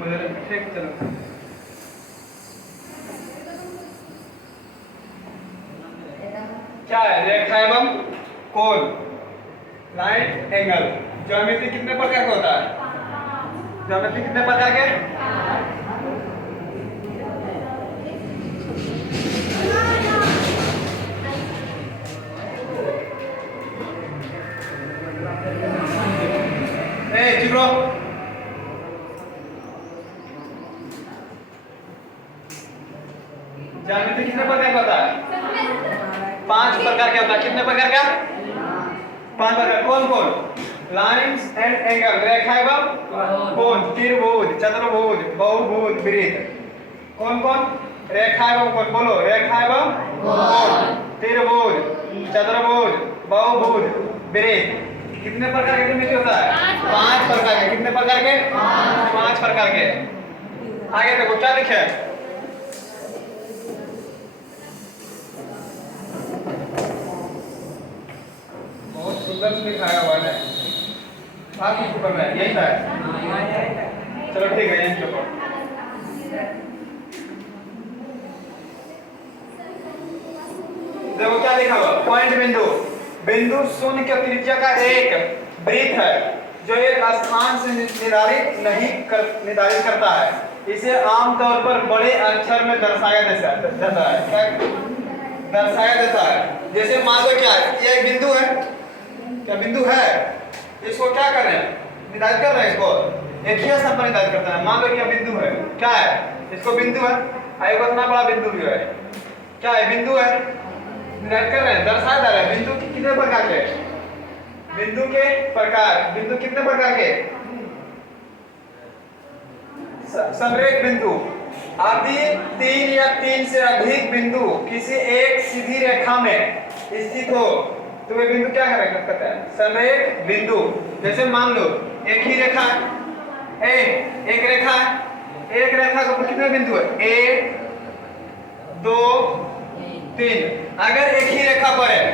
मुझे ठीक चलो। क्या है? रेखा एवं कोण, राइट एंगल। ज्योमेट्री कितने प्रकार का होता है? ज्योमेट्री कितने प्रकार के? चुप रहो। ज्योमेट्री कितने प्रकार का होता है? 5 प्रकार का होता है। कितने प्रकार का? 5 प्रकार। कौन कौन? लाइन्स एंड एंगल, रेखा एवं कोण, त्रिभुज, चतुर्भुज, बहुभुज, वृत्त। कौन कौन? रेखा एवं कोण, बोलो। रेखा एवं कोण, त्रिभुज, चतुर्भुज, बहुभुज, वृत्त। कितने प्रकार के ज्योमेट्री होता है? 5 प्रकार के। कितने प्रकार के? 5 प्रकार के। आगे देखो क्या लिखे है। बहुत सुंदर से दिखाया हुआ है। आप किसको पढ़ रहे हैं? यही था। चलो ठीक है, यही चलो। देखो क्या लिखा हुआ। पॉइंट बिंदु, बिंदु शून्य के त्रिज्या का एक वृत्त है जो एक स्थान से निर्धारित करता है। इसे आमतौर पर बड़े अक्षर में दर्शाया जाता है। दर्शाया जाता है। जैसे मान लो क्या है, ये एक बिंदु है। क्या बिंदु है? इसको क्या कर रहे हैं? निर्धारित कर रहे हैं। इसको एक ही स्थान पर निर्धारित करता है। मान लो क्या बिंदु है। क्या है? इसको बिंदु है। आगे कितना बड़ा बिंदु भी है। क्या है? बिंदु है। निर्धारित कर रहे हैं, दर्शाया जा रहा है। बिंदु कितने प्रकार के? बिंदु के प्रकार। बिंदु कितने प्रकार के? संरेख बिंदु। आदि 3 या 3 से अधिक बिंदु किसी एक सीधी रेखा में स्थित हो तो वे बिंदु क्या कहते हैं? संरेख बिंदु। जैसे मान लो एक ही रेखा है, एक रेखा है। एक रेखा का कितने बिंदु है? 1 2 3। अगर एक ही रेखा पर है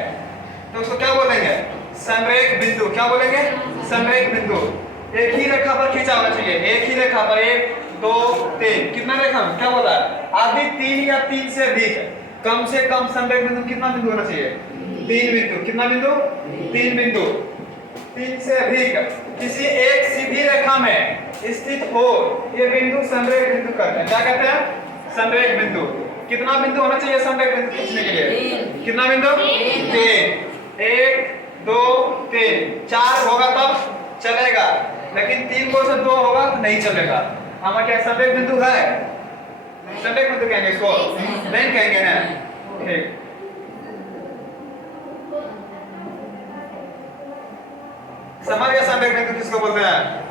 तो उसको क्या बोलेंगे? संरेख बिंदु। क्या बोलेंगे? संरेख बिंदु। एक ही रेखा पर खींचा होना चाहिए। एक ही रेखा पर 1 2 3। कितना रेखा में क्या बोला है? आदि 3 या 3 से अधिक कम से कम संरेख बिंदु कितना बिंदु होना चाहिए? 3 बिंदु। कितना बिंदु? 3 बिंदु। 3 से अधिक किसी एक सीधी रेखा में स्थित हो ये बिंदु संरेख बिंदु कहते हैं। क्या कहते हैं? संरेख बिंदु। कितना बिंदु होना चाहिए संरेख बिंदु खींचने के लिए? कितना बिंदु? 3। 1 2 3। 4 होगा तब चलेगा, लेकिन 3 को से 2 होगा तो नहीं चलेगा। हमारा क्या संरेख बिंदु है? संरेख बिंदु कहेंगे इसको? नहीं कहेंगे ना। ठीक। समझ गया संरेख बिंदु किसको बोलते हैं?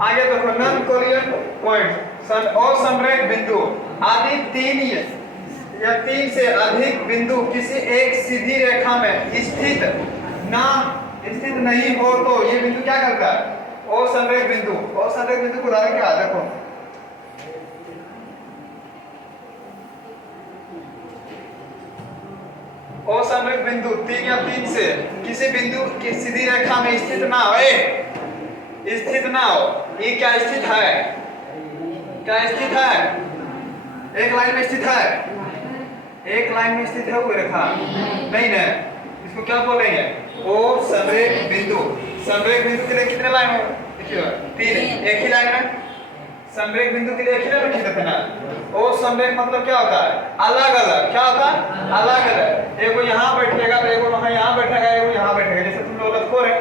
आगे देखो नॉन कोरिलेशन पॉइंट। असंरेख बिंदु आदि 3 या 3 से अधिक बिंदु किसी एक सीधी रेखा में स्थित नहीं हो तो ये बिंदु क्या करता है? असंरेख बिंदु। असंरेख बिंदु को उदाहरण क्या है? देखो असंरेख बिंदु 3 या 3 से किसी बिंदु की सीधी रेखा में स्थित ना हो। स्थित ना हो। ये क्या स्थित है? क्या स्थित है? एक लाइन में स्थित है। एक लाइन में स्थित है वो रेखा? नहीं ना। इसको क्या बोलेंगे? ओ संरेख बिंदु। संरेख बिंदु के लिए कितने लाइन हो? 3। एक ही लाइन में संरेख बिंदु के लिए एक ही लाइन में खींचते ना। ओ संरेख मतलब क्या होता है? अलग अलग। क्या होता है? अलग अलग। एगो यहाँ बैठेगा तो एगो वहाँ यहाँ बैठेगा, एगो यहाँ बैठेगा। जैसे तुम लोग लटकोर है,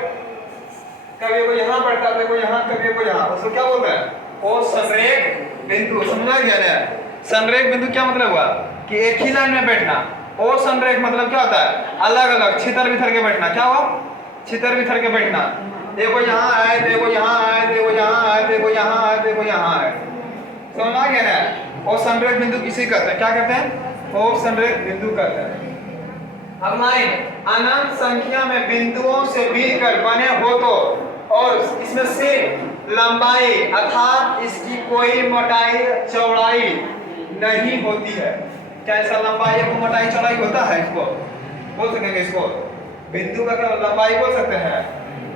कभी एगो यहाँ बैठता है, एगो यहाँ, कभी एगो यहाँ। उसको क्या बोलते हैं? ओ संरेख बिंदु। समझा गया ना? संरेख बिंदु क्या मतलब हुआ? कि एक ही लाइन में बैठना। ओ संरेख मतलब क्या होता है? अलग अलग छितर बिथर के बैठना। क्या हुआ? छितर बिथर के बैठना। देखो यहाँ आए, देखो यहाँ आए, देखो यहाँ आए, देखो यहाँ आए, देखो यहाँ आए। समझ आ गया ना? ओ संरेख बिंदु किसी कहते हैं? क्या कहते हैं? ओ संरेख बिंदु कहते हैं। अब लाइन अनंत संख्या में बिंदुओं से मिलकर बने हो तो और इसमें से लंबाई अर्थात इसकी कोई मोटाई चौड़ाई नहीं होती है। क्या ऐसा लंबाई को मोटाई चौड़ाई होता है? इसको बोल सकेंगे? इसको बिंदु का क्या लंबाई बोल सकते हैं,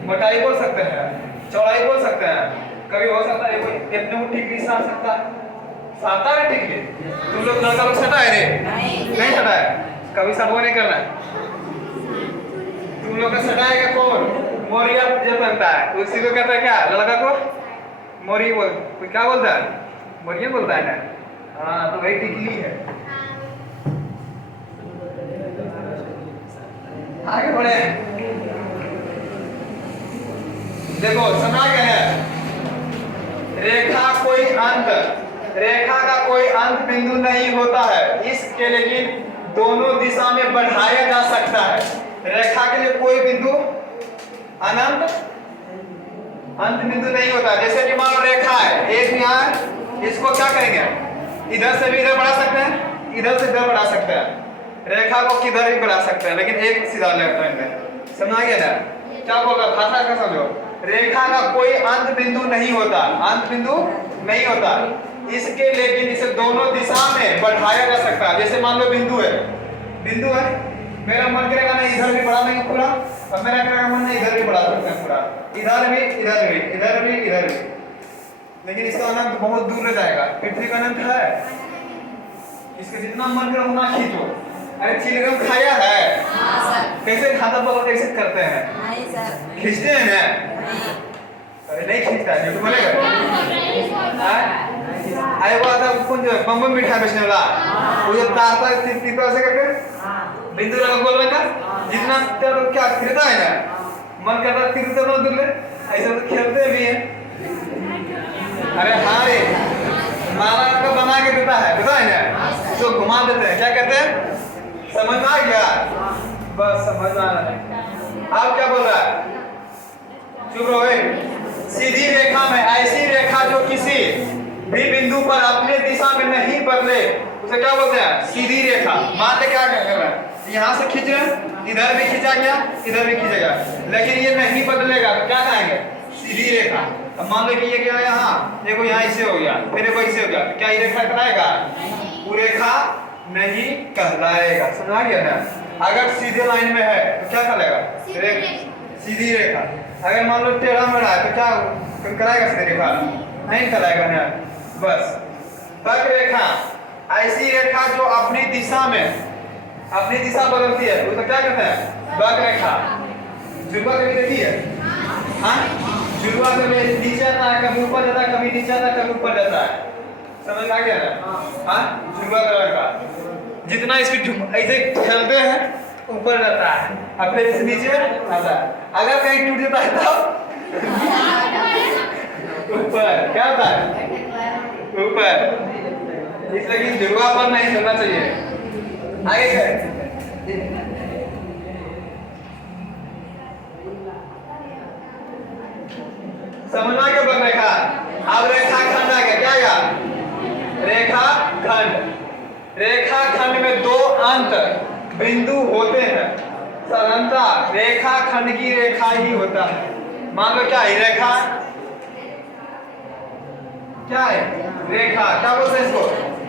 मोटाई बोल सकते हैं। चौड़ाई बोल सकते हैं। कभी हो सकता है कोई इतने को ठीक नहीं साध सकता, साधता है ठीक है। तुम लोग लड़का लोग सटा है रे, नहीं सटा है, कभी सटवा नहीं करना है। तुम लोग का सटाएगा कौन? मोरिया जब बनता है उसी को कहता है क्या, लड़का को मोरी बोल, कोई क्या बोलता है, मोरिया बोलता है ना। हाँ तो वही टिकली है। आगे बढ़े, देखो समझा क्या है, रेखा कोई अंत, रेखा का कोई अंत बिंदु नहीं होता है, इसके लेकिन दोनों दिशा में बढ़ाया जा सकता है। रेखा के लिए कोई बिंदु अनंत अंत बिंदु नहीं होता। जैसे कि मान लो रेखा है एक यहाँ, इसको क्या करेंगे, इधर से भी इधर बढ़ा सकते हैं, इधर से इधर बढ़ा सकते हैं, रेखा को किधर भी बढ़ा सकते हैं, लेकिन एक सीधा लेफ्ट में। समझा गया ना क्या बोल रहा, भाषा का समझो। रेखा का कोई अंत बिंदु नहीं होता, अंत बिंदु नहीं होता, इसके लेकिन इसे दोनों दिशा में बढ़ाया जा सकता है। जैसे मान लो बिंदु है, बिंदु है, मेरा मन करेगा ना इधर भी बढ़ा देंगे पूरा, और मेरा करेगा मन नहीं इधर भी बढ़ा सकते हैं पूरा, इधर भी इधर भी इधर भी इधर भी, लेकिन इसका अनंत बहुत दूर रह जाएगा। पृथ्वी का अनंत है, इसके जितना मन करे उतना खींचो। अरे चिलगम खाया है? हाँ सर। कैसे खाता पापा कैसे करते हैं? नहीं सर। खींचते हैं ना? नहीं। अरे नहीं खींचता है, झूठ बोलेगा? आए वो आता कौन जो बम बम मिठाई बेचने वाला, वो जो तारता तीरता ऐसे करके बिंदु लगा गोल रंगा, जितना तेरा क्या खरीदा है ना, मन करता तीरता ना दूर ले, ऐसा तो खेलते भी हैं। अरे हाँ रे, माला का बना के देता है, पता है ना, तो घुमा देते हैं, क्या कहते हैं, समझ में आ गया? बस समझ में आ रहा है। आप क्या बोल रहा है, चुप रहो। सीधी रेखा में ऐसी रेखा जो किसी भी बिंदु पर अपने दिशा में नहीं बदले, उसे क्या बोलते हैं, सीधी रेखा। मान ले क्या कर रहा है, यहाँ से खींच रहे हैं, इधर भी खींचा गया, इधर भी खींचेगा, लेकिन ये नहीं बदलेगा, तो क्या कहेंगे, सीधी रेखा। अब मान लो कि ये गया यहाँ, देखो यहाँ ऐसे हो गया, फिर ये ऐसे हो गया, क्या ये रेखा कहलाएगा? वो रेखा नहीं कहलाएगा। समझा गया ना? अगर सीधे लाइन में है तो क्या कहलाएगा, सीधी रेखा। अगर मान लो टेढ़ा मेढ़ा है तो क्या कहलाएगा, सीधी रेखा नहीं कहलाएगा ना। बस बक रेखा, ऐसी रेखा जो अपनी दिशा में अपनी दिशा बदलती है, उसको क्या कहते हैं, बक रेखा। जुड़वा कभी देखी है? हाँ, जुड़वा कभी नीचे आता है, कभी ऊपर जाता है, कभी नीचे आता है, कभी ऊपर जाता है। समझ आ गया ना? हाँ, जुड़वा कलर का जितना इसमें ऐसे खेलते हैं ऊपर जाता है, और फिर इसे नीचे आता है। अगर कहीं टूट जाता है तो ऊपर क्या होता है, ऊपर। इसलिए जुड़वा पर नहीं चलना चाहिए। आगे क्या समझना क्या बन रेखा। अब रेखा खंड आ गया, क्या आया, रेखा खंड। रेखा खंड में दो अंत बिंदु होते हैं, साधारणतः रेखा खंड की रेखा ही होता है। मान लो क्या है रेखा, क्या है रेखा, क्या बोलते हैं इसको,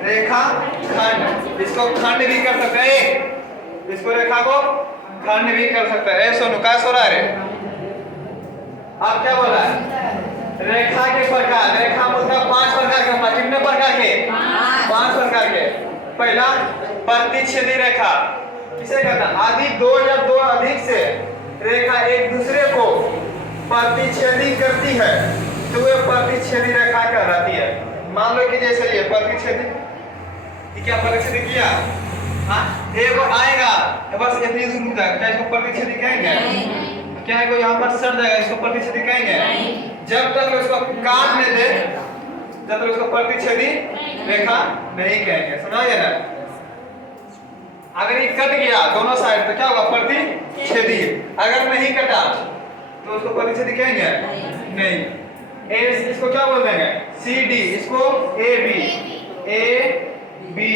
रेखा खंड। इसको खंड भी कर सकते हैं, इसको रेखा को खंड भी कर सकते हैं। सोनू क्या सो रहा है, आप क्या बोल रहा है, रेखा के प्रकार, रेखा मतलब 5 प्रकार के, कितने प्रकार के, 5 प्रकार के। पहला प्रतिच्छेदी रेखा, किसे कहता है, आदि दो या दो अधिक से रेखा एक दूसरे को प्रतिच्छेदी करती है तो वह प्रतिच्छेदी रेखा कहलाती है। मान लो कि जैसे ये प्रतिच्छेदी, क्या प्रतिच्छेदी किया, हाँ एक आएगा बस इतनी दूर रुक जाएगा, क्या इसको प्रतिच्छेदी कहेंगे, क्या है कोई यहाँ पर सड़ जाएगा, इसको प्रतिच्छेदी कहेंगे। जब तक उसको काटने दे जब तक उसको प्रतिच्छेदी रेखा नहीं कहेंगे। समझ गया ना? अगर ये कट गया दोनों साइड तो क्या होगा, प्रतिच्छेदी। अगर नहीं कटा तो उसको प्रतिच्छेदी कहेंगे नहीं। ए इसको क्या बोल देंगे, सी डी, इसको ए बी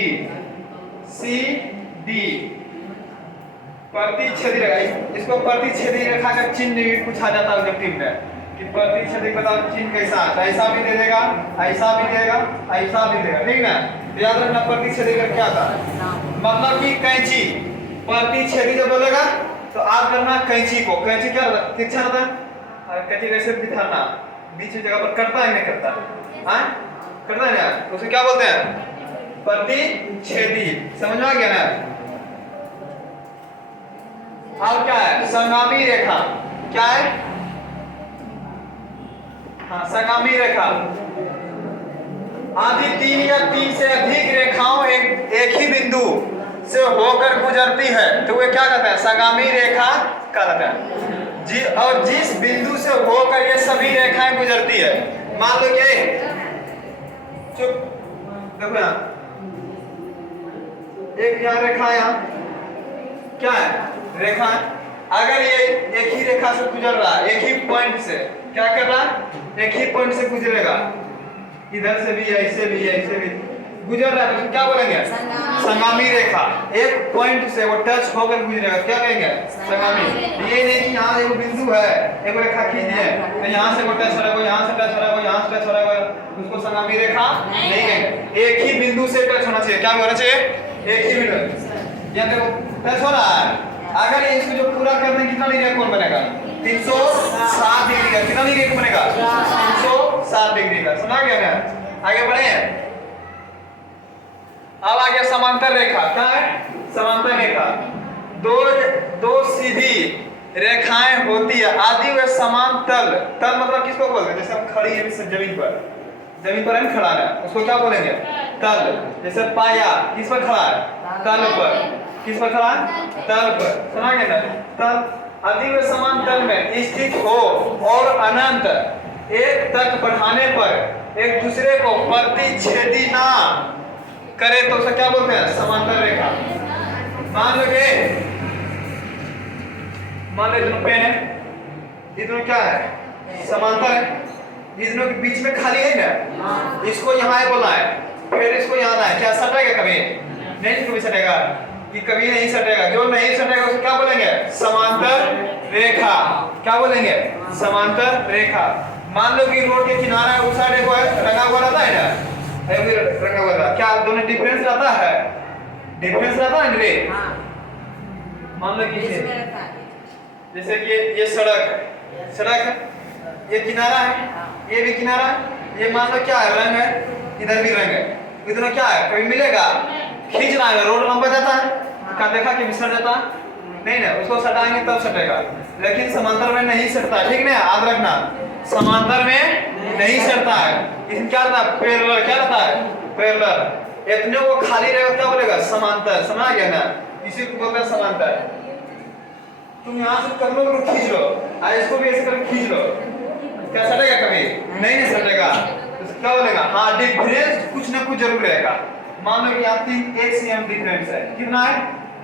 सी डी, प्रतिच्छेदी रेखा। इसको प्रतिच्छेदी रेखा का चिन्ह भी पूछा जाता है ऑब्जेक्टिव में कि प्रतिच्छेदी का चिन्ह कैसा है, ऐसा भी दे देगा, ऐसा भी देगा, ऐसा भी देगा, ठीक ना? याद रखना प्रतिच्छेदी का क्या था, मतलब कि कैंची। प्रतिच्छेदी जब बोलेगा तो आप करना कैंची को, कैंची क्या तिरछा होता है, कथी कैसे बिठाना, बीच में जगह पर कटता है नहीं करता, हाँ करता है ना, तो उसे क्या बोलते हैं, प्रतिच्छेदी। समझ में आ गया ना। अब क्या है, संगामी रेखा, क्या है, हाँ संगामी रेखा। आदि 3 या 3 से अधिक रेखाओं एक ही बिंदु से होकर गुजरती है तो वे क्या कहते हैं, संगामी रेखा कहते हैं। और जिस बिंदु से होकर ये सभी रेखाएं गुजरती है, मान लो ये चुप देखो यहाँ एक यहाँ रेखा, यहाँ क्या है रेखा, अगर ये एक ही रेखा से गुजर रहा है, एक ही पॉइंट से क्या कर रहा है, एक ही पॉइंट से गुजरेगा, इधर से भी या इससे भी या इससे भी गुजर रहा है तो क्या बोलेंगे, संगामी रेखा। एक पॉइंट से वो टच होकर गुजरेगा, क्या कहेंगे, संगामी। ये नहीं कि यहाँ एक बिंदु है, एक रेखा खींचिए तो यहाँ से वो टच हो रहा है, यहाँ से टच हो रहा है, यहाँ से टच हो रहा है, उसको संगामी रेखा नहीं कहेंगे। एक ही बिंदु से टच होना चाहिए, क्या होना चाहिए, एक ही बिंदु। यहाँ देखो टच हो रहा है, अगर इसको जो पूरा करने कितना डिग्री कोण बनेगा, 360 डिग्री का, कितना डिग्री बनेगा, 360 डिग्री का। समझ गया ना, आगे बढ़े। अब आ गया समांतर रेखा, क्या है, समांतर रेखा। दो सीधी रेखाएं होती है, आदि वे समान तल, तल मतलब किसको बोलते हैं, जैसे हम खड़ी है जमीन पर हम खड़ा है, उसको क्या बोलेंगे, तल। जैसे पाया किस पर खड़ा है, तल पर, किस पर खड़ा है, तल पर। सुना गया ना, तल आदि वे समान तल में स्थित हो और अनंत एक तक बढ़ाने पर एक दूसरे को प्रतिच्छेदी ना करे तो उसे क्या बोलते हैं, समांतर रेखा। मान लो दोनों पेन है, ये दोनों क्या है, समांतर है, ये दोनों के बीच में खाली है ना, इसको यहाँ बोलना है, फिर इसको यहाँ आना है, क्या सटेगा कभी नहीं, कभी सटेगा, ये कभी नहीं सटेगा। जो नहीं सटेगा उसे क्या बोलेंगे, समांतर रेखा। क्या बोलेंगे, समांतर रेखा। मान लो कि रोड के किनारा है, उस साइड रंगा हुआ रहता है ना, रंगा हुआ रहता है, क्या दोनों डिफरेंस रहता है, डिफरेंस रहता है रे। मान लो कि जैसे कि ये सड़क है, ये किनारा है, ये भी किनारा है, ये मान लो क्या है, रंग है, इधर भी रंग है, इधर क्या है, कभी मिलेगा, खींचना है, रोड लंबा जाता है, क्या देखा कि सट जाता नहीं ना, उसको सटाएंगे तब सटेगा, लेकिन समांतर में नहीं सटता, ठीक ना, याद रखना, समांतर में नहीं सटता है। इसमें क्या रहता है, पैरेलल, क्या रहता है, पैरेलल। इतने को खाली रहेगा, क्या बोलेगा, समांतर। समझ गया ना, इसी को बोलते हैं समांतर। तुम यहाँ से कर लो, खींच लो, आज इसको भी ऐसे करके खींच लो, क्या सटेगा कभी नहीं सटेगा, तो क्या बोलेगा, हाँ डिफरेंस कुछ ना कुछ जरूर रहेगा। मान लो कि यहाँ 1 cm डिफरेंस है, कितना है,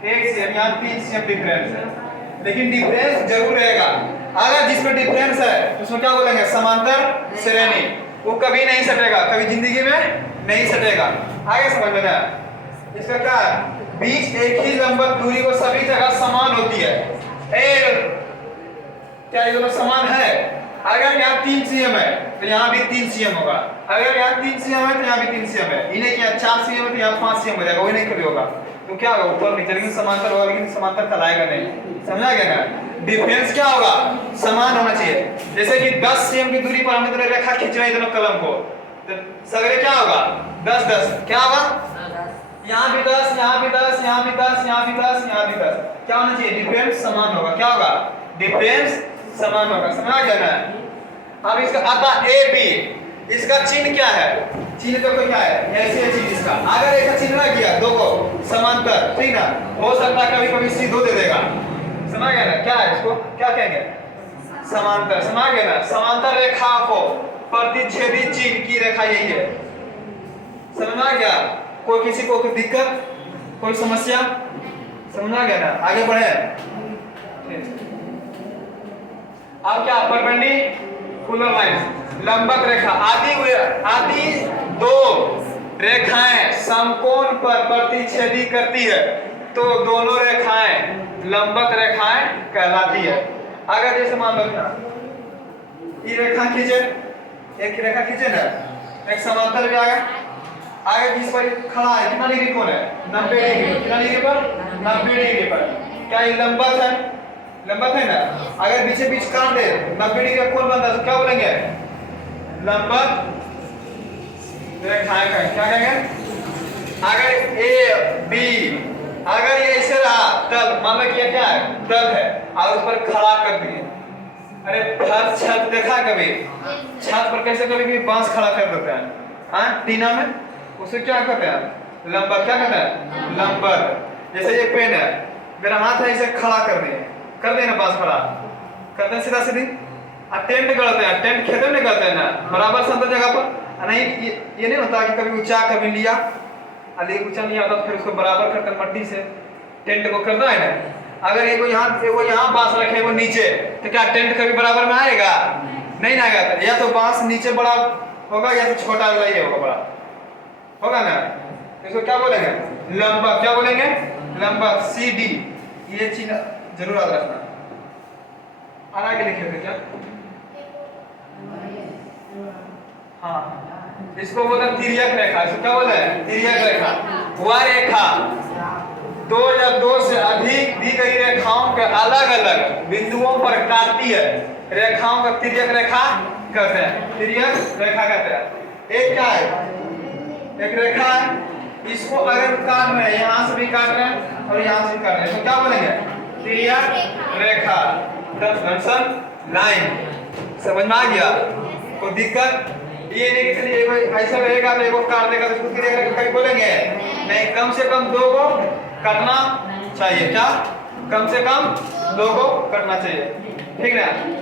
1 cm, यहाँ 3 cm डिफरेंस है, लेकिन डिफरेंस जरूर रहेगा। अगर जिसमें डिफरेंस है उसमें क्या बोलेंगे, समांतर श्रेणी। वो कभी नहीं सटेगा, कभी जिंदगी में नहीं सटेगा। आगे समझ में आया, इसका क्या है, बीच एक ही लंबवत दूरी को सभी जगह समान होती है। क्या ये दोनों समान है, अगर यहाँ 3 cm है तो यहाँ भी 3 cm होगा, अगर यहाँ 3 cm है तो यहाँ भी 3 cm है, इन्हें क्या 4 cm है तो यहाँ 5 cm हो जाएगा, वही नहीं कभी होगा, तो क्या होगा, ऊपर नीचे, लेकिन समांतर होगा, लेकिन समांतर कहलाएगा नहीं। समझा गया ना, डिफरेंस क्या होगा, समान होना चाहिए। जैसे कि 10 cm की दूरी पर हमें दोनों रेखा खींचना है, दोनों कलम को, तो सगरे क्या होगा, 10 क्या होगा, यहाँ भी 10, यहाँ भी 10, यहाँ भी 10, यहाँ भी 10, यहाँ भी 10, क्या होना चाहिए, डिफरेंस समान होगा। क्या होगा, डिफरेंस समान होगा। समझा गया ना। अब इसका आता ए बी, इसका चिन्ह क्या है, चिन्ह देखो क्या है, ऐसे चीज इसका, अगर ऐसा चिन्ह ना किया दो को समांतर, ठीक ना, हो सकता है कभी कभी सीधो दे देगा। समझ गया ना, क्या है, इसको क्या कहेंगे, समांतर। समझ गया ना, समांतर रेखा को प्रतिच्छेदी चिन्ह की रेखा यही है। समझ आ गया, कोई किसी को कोई दिक्कत, कोई समस्या, समझ आ गया ना, आगे बढ़े। अब क्या, परपेंडिकुलर लाइन, लंबवत रेखा। आदि दो रेखाएं समकोण पर प्रतिच्छेदी करती है तो दोनों रेखाएं लंबवत रेखाएं कहलाती है। अगर जैसे मान लो ये रेखा खींचे, एक रेखा खींचे ना, एक समांतर भी आगे जिस पर खड़ा है, कितना डिग्री कोण है, 90 डिग्री, कितना डिग्री पर, 90 डिग्री पर। क्या ये लंबवत है, लंबा था ना। अगर बीचे बीच काट दे 90 डिग्री का कोण बनता है तो क्या बोलेंगे? लंबवत रेखाएं का क्या कहेंगे? अगर ए बी अगर ये ऐसे रहा तब मान लो कि क्या है तब है और उस पर खड़ा कर दिए। अरे हर छत देखा कभी? छत पर कैसे कभी भी बांस खड़ा कर देते हैं हाँ टीना में, उसे क्या कहते हैं? लंबवत। क्या कहते हैं? लंबवत। जैसे ये पेन है मेरा हाथ है इसे खड़ा कर दिए ना बांस खड़ा करते हैं सीधा सीधी। और टेंट गड़ते हैं, टेंट खेत में गड़ते हैं ना बराबर संतर जगह पर नहीं। ये नहीं होता कि कभी ऊंचा कभी लिया अली ऊंचा नहीं आता तो फिर उसको बराबर करके मट्टी से टेंट को करना है ना। अगर ये यहाँ बांस रखे वो नीचे तो क्या टेंट कभी बराबर में आएगा? नहीं ना आएगा। या तो बांस नीचे बड़ा होगा या तो छोटा वाला ही होगा बड़ा होगा ना। इसको क्या बोलेंगे? लंबवत। क्या बोलेंगे? लंबवत। सी डी ये चीज जरूर याद रखना। आगे लिखे थे क्या? हाँ इसको बोलते हैं तिर्यक रेखा। इसको क्या बोलते हैं? तिर्यक रेखा। वह रेखा दो से अधिक दी गई रेखाओं के अलग अलग बिंदुओं पर काटती है रेखाओं का तिर्यक रेखा कहते हैं। तिर्यक रेखा कहते हैं। एक क्या है? एक रेखा है इसको अगर काट रहे हैं यहाँ से भी काट रहे हैं और यहाँ से भी काट रहे हैं तो क्या बोलेंगे? तिर्यक रेखा। Transversal line. समझ में आ गया? कोई दिक्कत? ये नहीं कि चलिए ऐसा रहेगा तो एक काट देगा तो उसको तिर्यक रेखा कभी बोलेंगे नहीं। कम से कम 2 को काटना चाहिए। क्या? कम से कम 2 को काटना चाहिए। ठीक है ना?